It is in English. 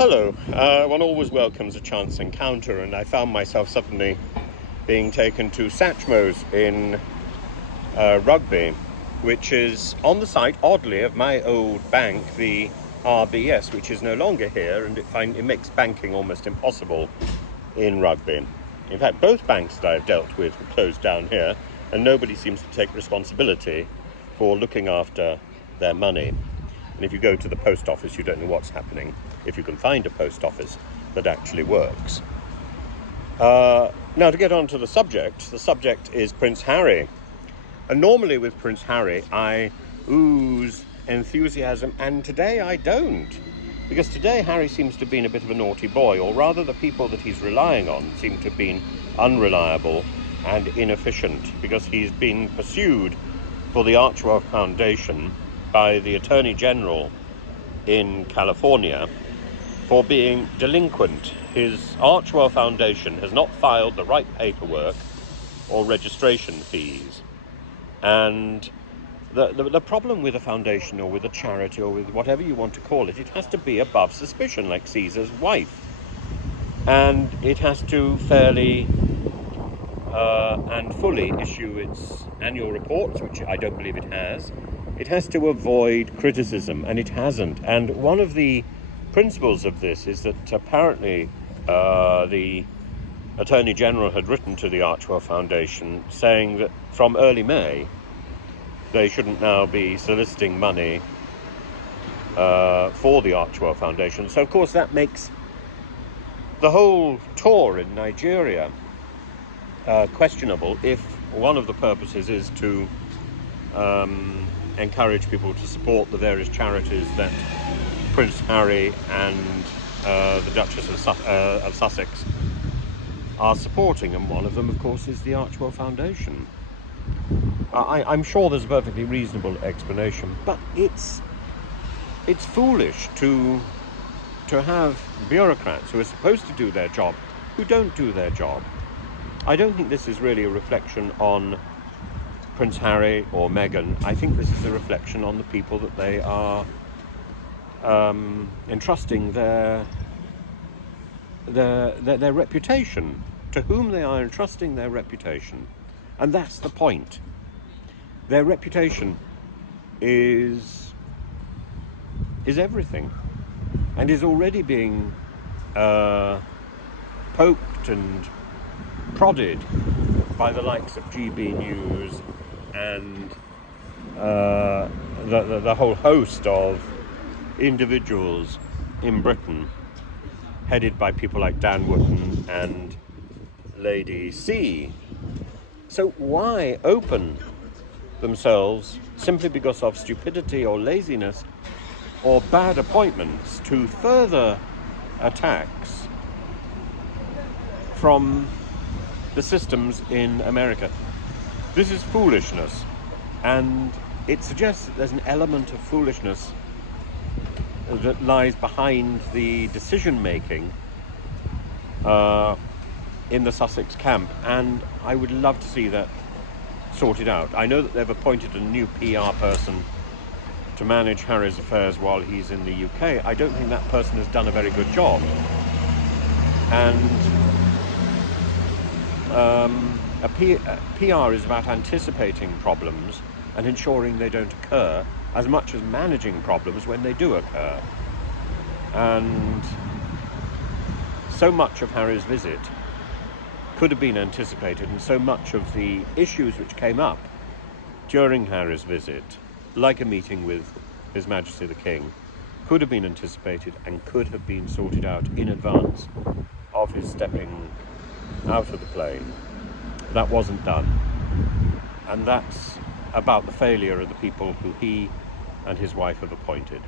Hello. One always welcomes a chance encounter, and I found myself suddenly being taken to Satchmo's in Rugby, which is on the site, oddly, of my old bank, the RBS, which is no longer here, and it makes banking almost impossible in Rugby. In fact, both banks that I've dealt with were closed down here, and nobody seems to take responsibility for looking after their money. And if you go to the post office, you don't know what's happening, if you can find a post office that actually works. Now, to get on to the subject is Prince Harry. And normally with Prince Harry, I ooze enthusiasm, and today I don't. Because today Harry seems to have been a bit of a naughty boy, or rather the people that he's relying on seem to have been unreliable and inefficient, because he's been pursued for the Archewell Foundation by the Attorney General in California for being delinquent. His Archewell Foundation has not filed the right paperwork or registration fees. And the problem with a foundation or with a charity or with whatever you want to call it, it has to be above suspicion, like Caesar's wife. And it has to fairly and fully issue its annual reports, which I don't believe it has. It has to avoid criticism, and it hasn't. And one of the principles of this is that apparently the Attorney General had written to the Archewell Foundation saying that from early May they shouldn't now be soliciting money for the Archewell Foundation. So of course that makes the whole tour in Nigeria questionable, if one of the purposes is to encourage people to support the various charities that Prince Harry and the Duchess of Sussex are supporting, and one of them, of course, is the Archewell Foundation. I'm sure there's a perfectly reasonable explanation, but it's foolish to have bureaucrats who are supposed to do their job who don't do their job. I don't think this is really a reflection on Prince Harry or Meghan. I think this is a reflection on the people that they are entrusting their reputation, to whom they are entrusting their reputation. And that's the point. Their reputation is everything, and is already being poked and prodded by the likes of GB News and the whole host of individuals in Britain, headed by people like Dan Wootton and Lady C. So why open themselves simply because of stupidity or laziness or bad appointments to further attacks from the systems in America? This is foolishness, and it suggests that there's an element of foolishness that lies behind the decision making in the Sussex camp, and I would love to see that sorted out. I know that they've appointed a new PR person to manage Harry's affairs while he's in the UK. I don't think that person has done a very good job. And PR is about anticipating problems and ensuring they don't occur, as much as managing problems when they do occur. And so much of Harry's visit could have been anticipated, and so much of the issues which came up during Harry's visit, like a meeting with His Majesty the King, could have been anticipated and could have been sorted out in advance of his stepping out of the plane. That wasn't done, and that's about the failure of the people who he and his wife have appointed.